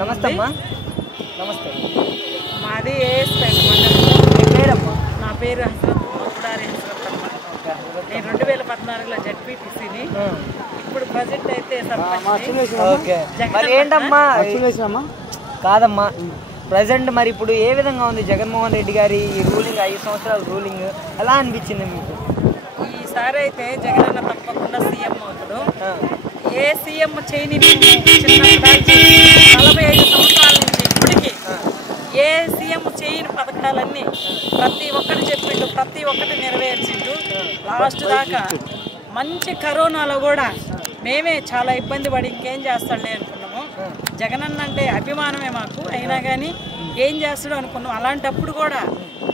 నమస్తే అమ్మా. నమస్తే. మాది ఏఎస్పేట మండలం. పేరమ్మా? నా పేరు హసరత్ మొక్కుడారి హసరత్ అమ్మ. నేను 2014లో జడ్పీటీసీని. ఇప్పుడు ప్రజెంట్ అయితే మరి ఏంటమ్మా కాదమ్మా ప్రజెంట్ మరి ఇప్పుడు ఏ విధంగా ఉంది జగన్మోహన్ రెడ్డి గారి ఈ రూలింగ్ 5 సంవత్సరాల రూలింగ్ ఎలా అనిపించింది మీకు? ఈసారి అయితే జగనన్న తప్పకుండా సీఎం అవుతాడు. ఏ సీఎం చేయని చిన్నప్పుడు 45 సంవత్సరాల నుంచి ఇప్పటికీ ఏ సీఎం చేయని పథకాలన్నీ ప్రతి ఒక్కటి చెప్పిండు, ప్రతి ఒక్కటి నెరవేర్చిండు లాస్ట్ దాకా. మంచి కరోనాలో కూడా మేమే చాలా ఇబ్బంది పడి ఇంకేం చేస్తాడులే అనుకున్నాము. జగనన్న అంటే అభిమానమే మాకు, అయినా కానీ ఏం చేస్తాడు అనుకున్నాం. అలాంటప్పుడు కూడా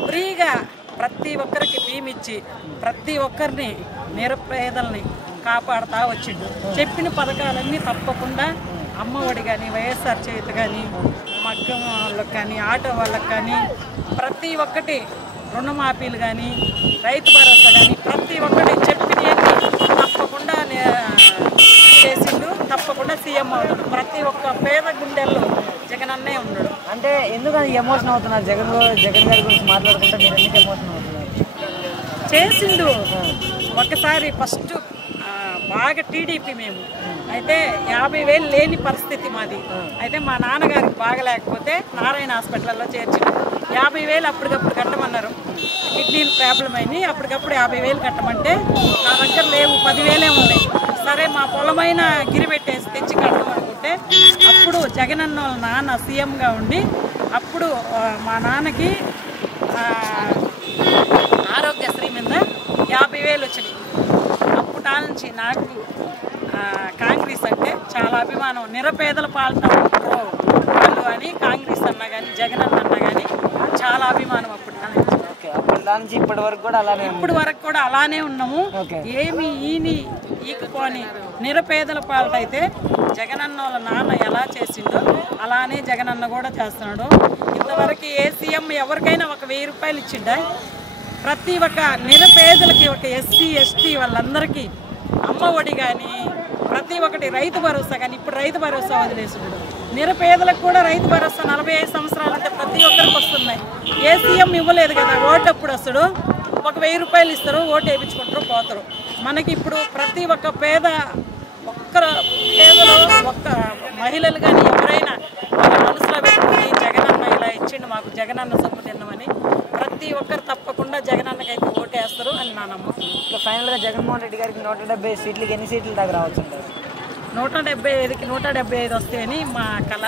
ఫ్రీగా ప్రతి ఒక్కరికి భీమిచ్చి ప్రతి ఒక్కరిని నిరుపేదల్ని కాపాడుతూ వచ్చిండు. చెప్పిన పథకాలన్నీ తప్పకుండా అమ్మఒడి కానీ, వైఎస్ఆర్ చేతి కానీ, మగ్గం వాళ్ళకి కానీ, ఆటో వాళ్ళకి కానీ, ప్రతి ఒక్కటి రుణమాఫీలు కానీ, రైతు భరోసా కానీ, ప్రతి ఒక్కటి చెప్పినవన్నీ తప్పకుండా చేసిండు. తప్పకుండా సీఎం అవుతాడు. ప్రతి ఒక్క పేద గుండెల్లో జగనన్నే ఉన్నాడు. అంటే ఎందుకని ఎమోషన్ అవుతున్నారు? జగన్ గారి గురించి మాట్లాడుకుంటే మీరు ఎందుకు ఎమోషన్ అవుతున్నారు? చేసిండు. ఒకసారి ఫస్ట్ బాగా టీడీపీ మేము అయితే 50,000 లేని పరిస్థితి మాది. అయితే మా నాన్నగారికి బాగలేకపోతే నారాయణ హాస్పిటల్లో చేర్చి 50,000 అప్పటికప్పుడు కట్టమన్నారు. కిడ్నీలు ప్రాబ్లం అయినాయి. అప్పటికప్పుడు 50,000 కట్టమంటే నా దగ్గర లేవు, 10,000 ఉన్నాయి. సరే మా పొలమైన గిరి పెట్టేసి తెచ్చి కట్టడం అనుకుంటే అప్పుడు జగనన్న వాళ్ళ నాన్న సీఎంగా ఉండి అప్పుడు మా నాన్నకి ఆరోగ్యశ్రీ మీద 50,000 వచ్చినాయి. అప్పటి నుంచి నాకు కాంగ్రెస్ అంటే చాలా అభిమానం. నిరుపేదల పాలన వాళ్ళు అని కాంగ్రెస్ అన్నా కానీ, జగన్ అన్నా కానీ చాలా అభిమానం. అప్పటి నుంచి ఇప్పటి వరకు కూడా అలానే ఉన్నాము. ఏమి ఈకపోని నిరుపేదల పాలన అయితే జగనన్న వాళ్ళ నాన్న ఎలా చేసిండో అలానే జగనన్న కూడా చేస్తున్నాడు. ఇంతవరకు ఏ సీఎం ఎవరికైనా 1,000 రూపాయలు ఇచ్చిండా? ప్రతి ఒక్క నిరుపేదలకి, ఒక ఎస్సీ ఎస్టీ వాళ్ళందరికీ అమ్మఒడి కానీ, ప్రతి ఒక్కటి రైతు భరోసా కానీ, ఇప్పుడు రైతు భరోసా వదిలేసిండు. నిరుపేదలకు కూడా రైతు భరోసా 45 సంవత్సరాలు అంటే ప్రతి ఒక్కరికి వస్తున్నాయి. ఏ సీఎం ఇవ్వలేదు కదా. ఓటు అప్పుడు వస్తాడు, 1,000 రూపాయలు ఇస్తారు, ఓటు వేయించుకుంటారు, పోతారు. మనకి ఇప్పుడు ప్రతి ఒక్క పేదలు ఒక్క మహిళలు కానీ ఎవరైనా మనసులో పెట్టుకుని జగనన్న ఇలా ఇచ్చిండు మాకు, జగనన్న సొమ్ము తిన్నామని ప్రతి ఒక్కరు తప్పకుండా జగనన్నకైతే ఓటేస్తారు అని నా నమ్మకం. ఇంకా ఫైనల్గా జగన్మోహన్ రెడ్డి గారికి 170 సీట్లకి ఎన్ని సీట్ల దాకా రావచ్చు? 175కి 175 వస్తాయని మా కళ.